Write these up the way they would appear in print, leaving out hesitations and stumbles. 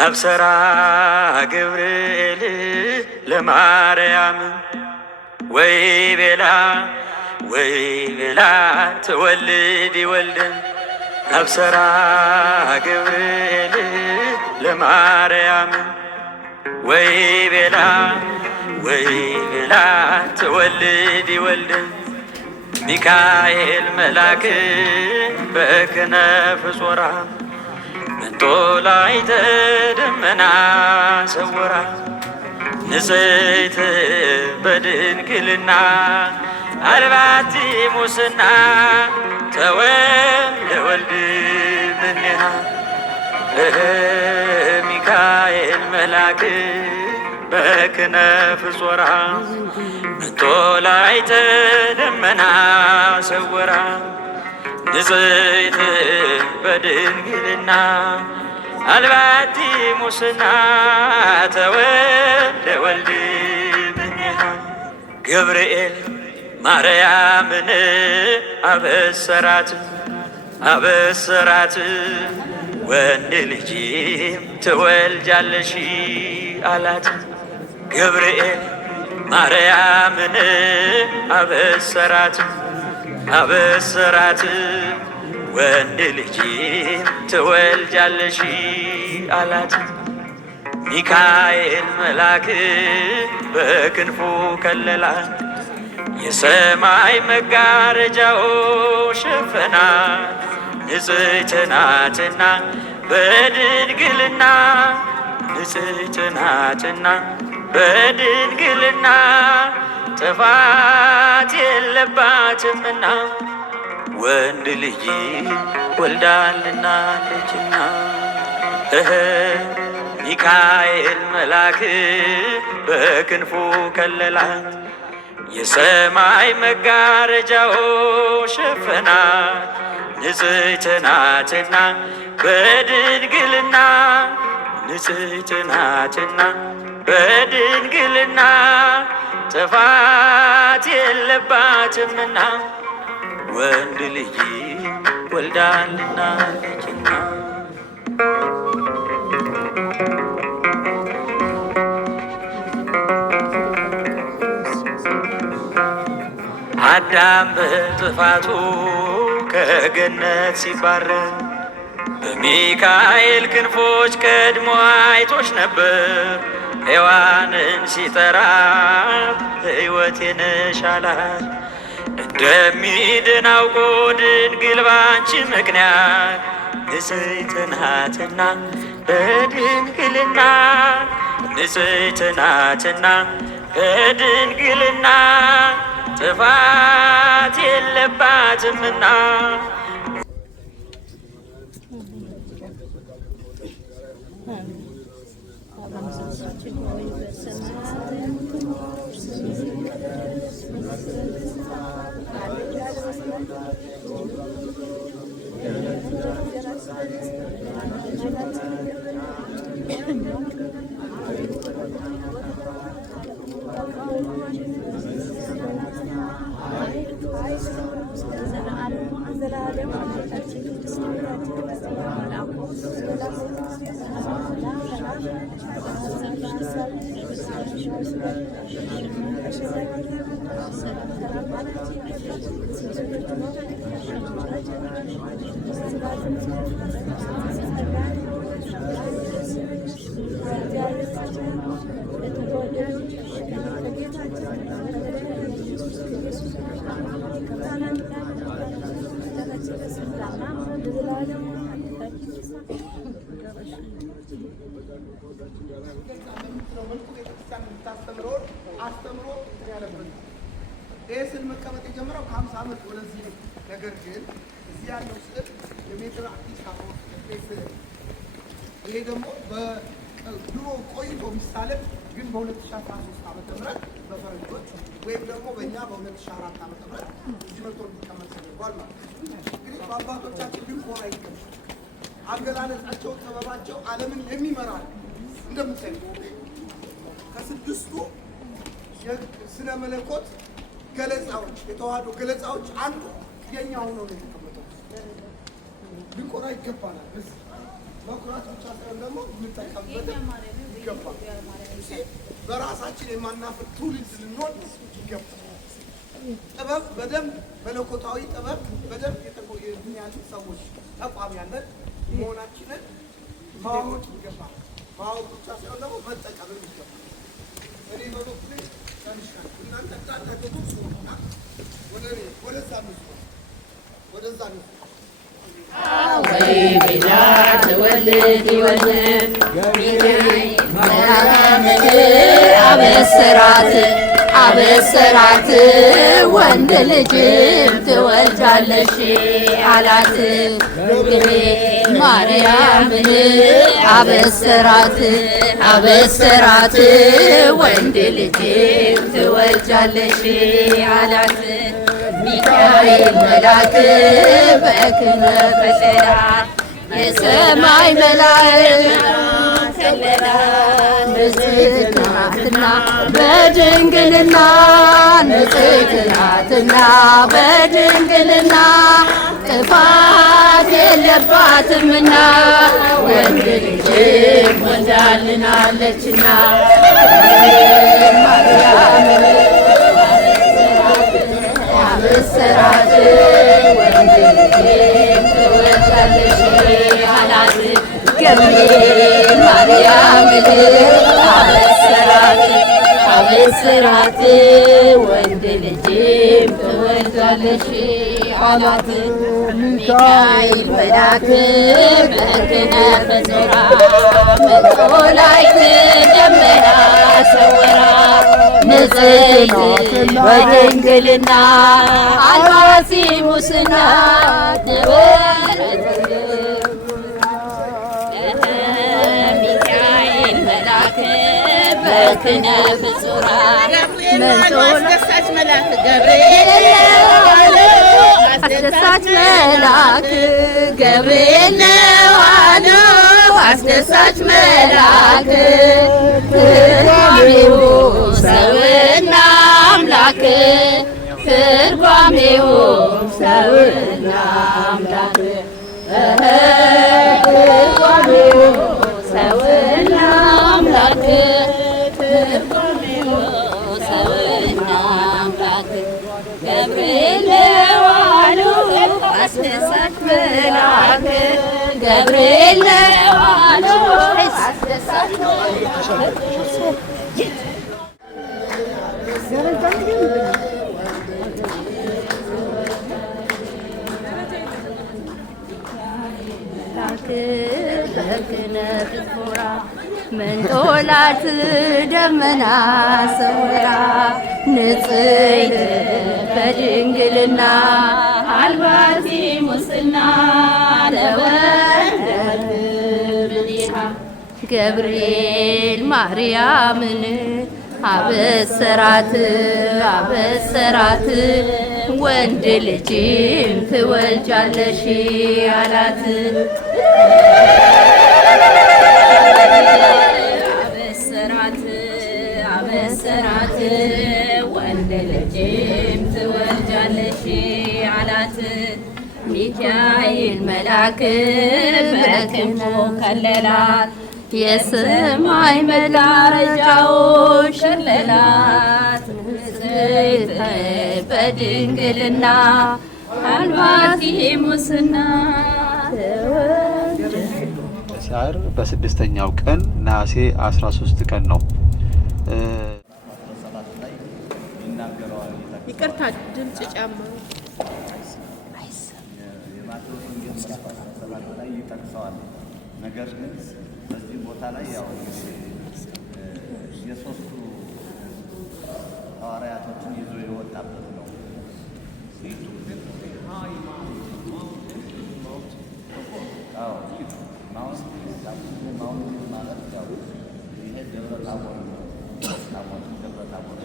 አብሰራ ገብርኤል ለማርያም ወይ ቤላ ትወልድ ይወልድን። አብሰራ ገብርኤል ለማርያም ወይ ቤላ ትወልድ ይወልድን። ሚካኤል መልአክ በክነፍ ጾራ መንጦላዕተ ደመና ሰወራ ንጽሕት በድንግልና አልባቲ ሙስና ተወልደ ወልድ እምኔሃ ሚካኤል መልአክ በክነፍ ጾራ መንጦላዕተ ደመና ሰወራ ንጽሕት በድንግልና አልባቲ ሙስና ተወልደ ወልድ እምኔሃ ገብርኤል ማርያምን አበሰራት ወንድ ልጅም ትወልጃለሽ አላት። ገብርኤል ማርያምን አበሰራት ወንድ ልጅም ትወልጃለሽ አላት። ሚካኤል መልአክ በክንፉ ከለላት የሰማይ መጋረጃው ሸፈናት። ንጽሕት ናትና በድንግልና ጥፋት የለባትምና ወንድ ልጅ ወልዳልናለችና። ሚካኤል መልአክ በክንፉ ከለላት የሰማይ መጋረጃው ሸፈናት። ንጽሕት ናትና በድንግልና ጥፋት የለባትምና ወንድ ልጅ ወልዳልናለችና። አዳም በጥፋቱ ከገነት ሲባረር በሚካኤል ክንፎች ቀድሞ አይቶሽ ነበር። ሔዋንን ሲጠራ ሕይወቴ ነሽ አላት። እንደሚድን አውቆ ድንግል ባንቺ ምክንያት ንጽሕት ናትና በድንግልና ጥፋት የለባትምና አስተምሮ ያለበት ይህ ስዕል መቀመጥ የጀመረው ከ50 ዓመት ወደዚህ ነው። ነገር ግን እዚህ ያለው ስዕል የሜትር አዲስ ስዕል ይሄ ደግሞ በድሮ ቆይቶ የሚሳለን ግን በ2013 ዓ.ም በፈረንጆች ወይም ደግሞ በእኛ በ2004 ዓ.ም እዚህ መጥቶ እንዲቀመጥ ተደርጓል ማለት ነው። እንግዲህ በአባቶቻችን ድንኳን አይቀመጥ አገላለጻቸው ጥበባቸው ዓለምን የሚመራ እንደምታዩ ከስድስቱ የስነ መለኮት ገለጻዎች የተዋህዶ ገለጻዎች አንዱ የኛ ሆኖ ነው የተቀመጠው። ልንኮራ ይገባናል። መኩራት ብቻ ሳይሆን ደግሞ ልንጠቀምበት ይገባል። በራሳችን የማናፍር ትውልድ ልንሆን ይገባል። ጥበብ በደንብ መለኮታዊ ጥበብ በደንብ የትን ያሉ ሰዎች ተቋም ያለን መሆናችንን ማወቅ ይገባል። ማወቅ ብቻ ሳይሆን ደግሞ መጠቀም ይገባል። እኔ በበኩሌ ጨርሻለሁ። እናንተ እንዳታገቡ ስለሆና ወደዛ ወይ ቤዛ ትወልድ ይወልድ አበስራት አበስራት ወንድ ልጅም ትወልጃለሽ አላት ድንግል ማርያምን አበስራት አበስራት ወንድ ልጅም ትወልጃለሽ አላት ሚካኤል መልአክ በክንፈ ሰላም የሰማይ መላእክት ንጽሕት ናትና በድንግልና ንጽሕት ናትና በድንግልና ጥፋት የለባትምና ወንድ ልጅም ወልዳልናለችና ማርያምን አበስራት ወንድ ልጅም ትወልጃለሽ አላት ገብርኤል ማርያምን አበስራት አበስራት ወንድ ልጅም ትወልጃለሽ አላት ሚካኤል መልአክ በክንፈ ዞራ መላእክት ደመና ሰወራ ንጽሕት በድንግልና አልባሲ ሙስና ሚካኤል መልአክ በክንፈ ዞራ አስደሳች መልአክ ገብርኤል አስደሳች መልአክ ገብርኤል ነው አለው አስደሳች መልአክ ትርጓሜው ሰውና አምላክ ትርጓሜው ሰውና አምላክ ትርጓሜው ሰውና አምላክ ትርጓሜው ሰውና አምላክ ገብርኤል ነው አሉ አስደሳች መልአክ ገብርኤል ነው አሉ አስደሳች በክንፈ ዞራ መንጦላት ደመና ሰውራ ንጽሕት በድንግልና አልባሲ ሙስና ለወልደ ብልሃ ገብርኤል ማርያምን አበሰራት አበሰራት ወንድ ልጅም ትወልጃለሽ አላት አበሰራት አበሰራት ወንድ ልጅም ትወልጃለሽ አላት ሚካኤል መልአክ በክንፉ ከለላት የሰማይ መጋረጃዎች ሸለላት ንጽሕት በድንግልና አልባቲ ሙስና ሲያር በስድስተኛው ቀን ነሐሴ 13 ቀን ነው። ይቅርታ ድምፅ ጨምሩ። የማቴዎስ ወንጌል ምዕራፍ 17 ላይ ይጠቅሰዋል። ነገር ግን በዚህ ቦታ ላይ ያው እንግዲህ የሶስቱ ሐዋርያቶችን ይዞ የወጣበት ነው። ማውንት ማለት ያው ይሄ ደብረ ታቦር ነው። ደብረ ታቦር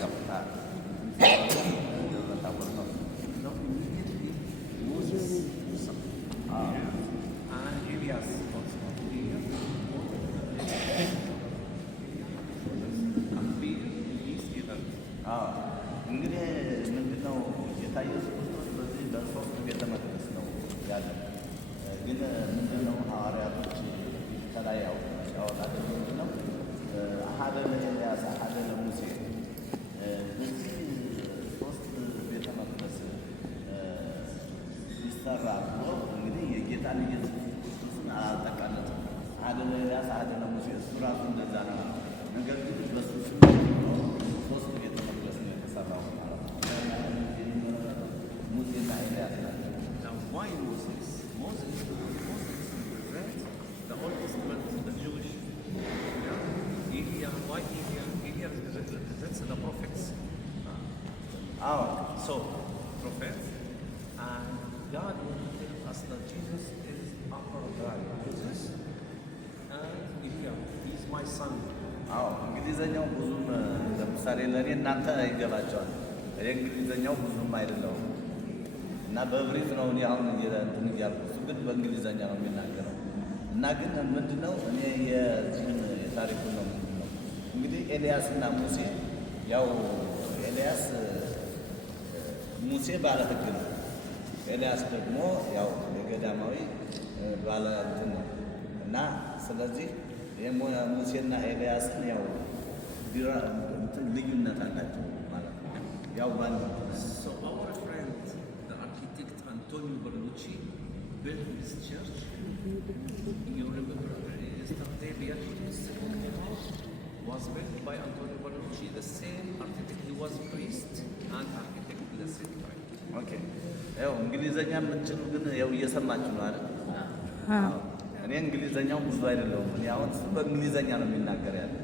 ከፍታ ደብረ ታቦር ነው። እንግዲህ ምንድነው ጌታ ኢየሱስ ክርስቶስ በዚህ ይሰራ ብሎ እንግዲህ የጌታን ኢየሱስ ክርስቶስን አላጠቃለትም። አደለ ኤልያስ አደለ ሙሴ እሱ ራሱ እንደዛ ነው። ነገር ግን በሱ ስም ሶስት ቤተ መቅደስ ነው የተሰራው ማለት ነው። ሙሴና ኤልያስ ናቸው። Now, why Moses? Moses represents the Old Testament, the Jewish. Yeah? Elia, why Elia? Elia represents the prophets. So, prophets. And God tells us that Jesus is upper God. Moses and Elia. He's my son. እንግሊዘኛው ብዙም ለምሳሌ ለእኔ እናንተ ይገባቸዋል። እኔ እንግሊዘኛው ብዙም አይደለሁም እና በብሪት ነው እኔ አሁን እንትን እያልኩ እሱ ግን በእንግሊዘኛ ነው የሚናገረው። እና ግን ምንድነው እኔ የዚህን የታሪኩን ነው ምንድነው እንግዲህ ኤልያስ እና ሙሴ ያው ኤልያስ ሙሴ ባለ ሕግ ነው። ኤልያስ ደግሞ ያው የገዳማዊ ባለ እንትን ነው እና ስለዚህ ሙሴና ኤልያስን ያው ልዩነት አላቸው ማለት ነው። ያው ባንድ So our friend, the architect Antonio Berlucci, built this church. You remember yesterday the second house was built by Antonio Berlucci, the same architect. He was priest and architect at the same time. Okay. ያው እንግሊዘኛ የምትችሉ ግን ያው እየሰማችሁ ነው አይደል? እኔ እንግሊዘኛው ብዙ አይደለሁም። እኔ አሁን እሱ በእንግሊዘኛ ነው የሚናገር ያለ።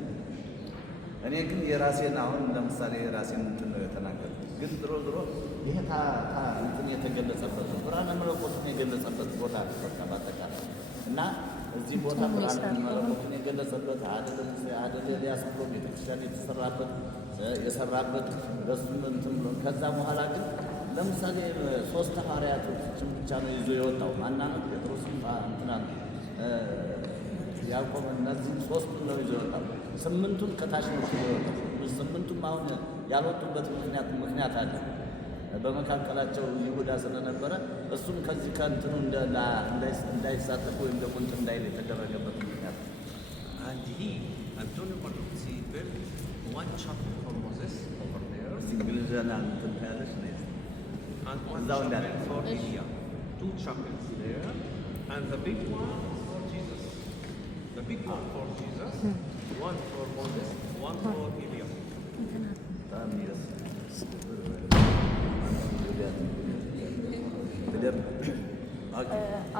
እኔ ግን የራሴን አሁን ለምሳሌ የራሴን እንትን ነው የተናገርኩት። ግን ድሮ ይሄ እንትን የተገለጸበት ብርሃነ መለኮትን የገለጸበት ቦታ በቃ ባጠቃላይ እና እዚህ ቦታ ብርሃነ መለኮትን የገለጸበት አደለ ኤልያስ ብሎ ቤተክርስቲያን የሰራበት በሱም እንትን ብሎ ከዛ በኋላ ግን ለምሳሌ ሶስት ሐዋርያቶችን ብቻ ነው ይዞ የወጣው። ማናነው? ጴጥሮስም እንትና ያዕቆብ እነዚህ ሶስቱን ነው ይዞ የወጣው። ስምንቱን ከታች ነው ይዞ የወጣው። ስምንቱም አሁን ያልወጡበት ምክንያት አለ። በመካከላቸው ይሁዳ ስለነበረ እሱም ከዚህ ከእንትኑ እንዳይሳተፉ ወይም ደግሞ እንትን እንዳይል የተደረገበት ምክንያት ነው። And Antonio Berlucci, built one chapel for Moses over there. እንግሊዝኛ እንትን ያለች ነው And one chapel for Elia. Two chapels there. And the big one for Jesus. The big one for Jesus. One for Moses. One for Elia.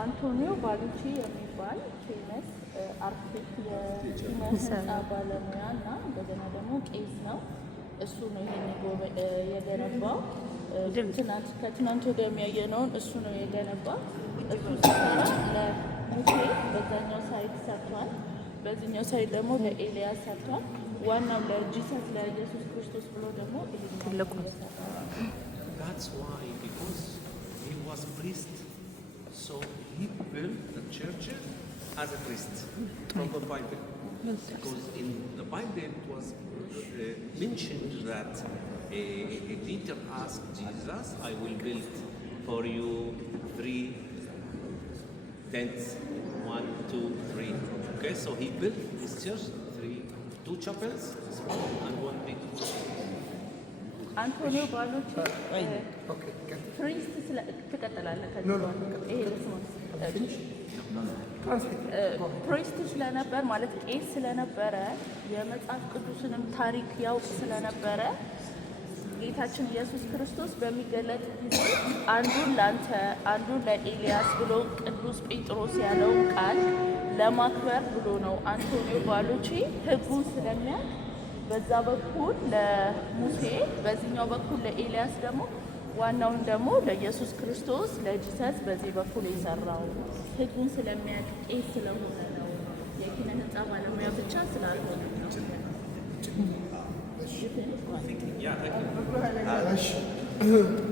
አንቶኒዮ ባሉቺ የሚባል ፌመስ አርክቴክት የኪነ ህንፃ ባለሙያ እና እንደገና ደግሞ ቄስ ነው። እሱ ነው ይሄን የገነባው። ከትናንት ወዲያ የሚያየነውን እሱ ነው የገነባው። እሱ ሲሰራ ለሙሴ በዛኛው ሳይድ ሰርቷል፣ በዚህኛው ሳይድ ደግሞ ለኤልያስ ሰርቷል። ዋናው ለጂሰስ ለኢየሱስ ክርስቶስ ብሎ ደግሞ ትልቁ That's why, because he was priest, so he built the church as a priest from the Bible. Because in the Bible it was mentioned that Peter asked Jesus, I will build for you 3 tents, 1, 2, 3. Okay, so he built this church, 2 chapels, small and 1 big. አንቶኒዮ ባሉቺ ፕሪስት ትቀጥላለህ። ፕሪስት ስለነበር ማለት ቄስ ስለነበረ የመጽሐፍ ቅዱስንም ታሪክ ያውቅ ስለነበረ ጌታችን ኢየሱስ ክርስቶስ በሚገለጥ ጊዜ አንዱን ለአንተ አንዱን ለኤልያስ ብሎ ቅዱስ ጴጥሮስ ያለውን ቃል ለማክበር ብሎ ነው አንቶኒዮ ባሉቺ ሕጉን ስለሚያውቅ በዛ በኩል ለሙሴ በዚህኛው በኩል ለኤልያስ ደግሞ ዋናውን ደግሞ ለኢየሱስ ክርስቶስ ለጂሰስ በዚህ በኩል የሰራው ሕጉን ስለሚያውቅ ቄስ ስለሆነ ነው። የኪነ ህንፃ ባለሙያ ብቻ ስላልሆነ ነው።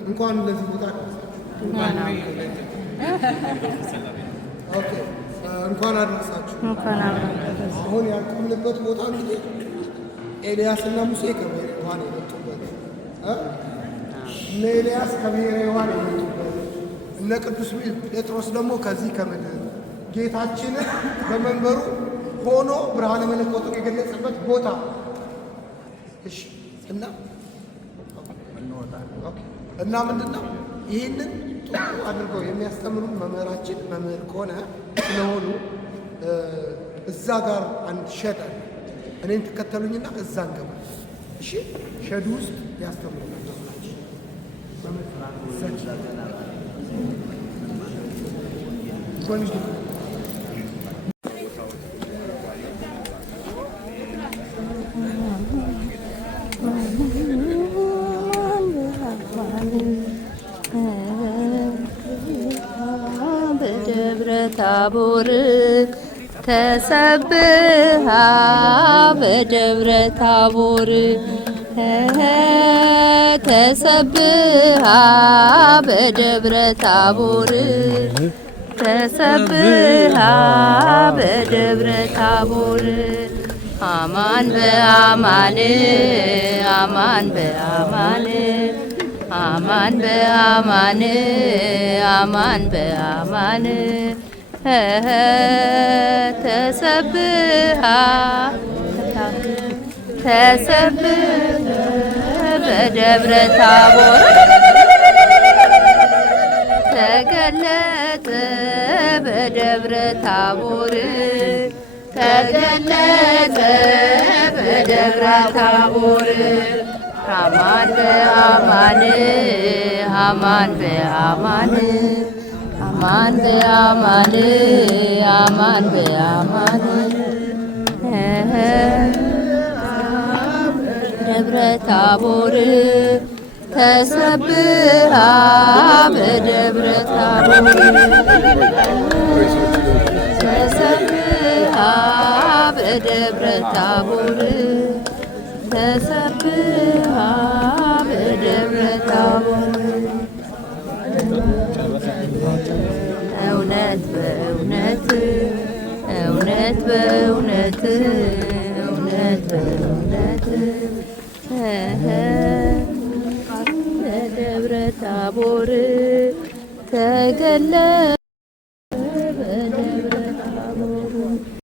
እንኳን ለዚህ ቦታ እንኳን አደረሳችሁ። አሁን ያቆምንበት ቦታ እንግዲህ ኤልያስና ሙሴ ከብሔረ ሕያዋን የመጡበት እነ ኤልያስ ከብሔረ ሕያዋን የመጡበት እነ ቅዱስ ጴጥሮስ ደግሞ ከዚህ ከምድር ጌታችንን በመንበሩ ሆኖ ብርሃነ መለኮቱን የገለጸበት ቦታ። እሺ እና ምንድን ነው ይህንን ጥሩ አድርገው የሚያስተምሩ መምህራችን መምህር ከሆነ ስለሆኑ እዛ ጋር አንድ ሸድ አለ። እኔን ትከተሉኝና እዛ እንገባ። እሺ፣ ሸዱ ውስጥ ያስተምሩናል። በደብረ ታቦር ተሰብሃ በደብረ ታቦር ተሰብሃ በደብረ ታቦር ተሰብሃ በደብረ ታቦር አማን በአማን አማን በአማን አማን በአማን አማን በአማን ተሰብሃ ተሰብህ በደብረ ታቦር ተገለጠ በደብረ ታቦር ተገለጠ በደብረ ታቦር አማን በአማን አማን በአማን አማን በአማን አማን በአማን ደብረ ታቦር ተሰብሃ በደብረ ታቦር ተሰብሃ በደብረ ታቦር ተሰብሃ በደብረ ታቦር እውነት በእውነት እውነት በእውነት እውነት በእውነት በደብረ ታቦር ተገለ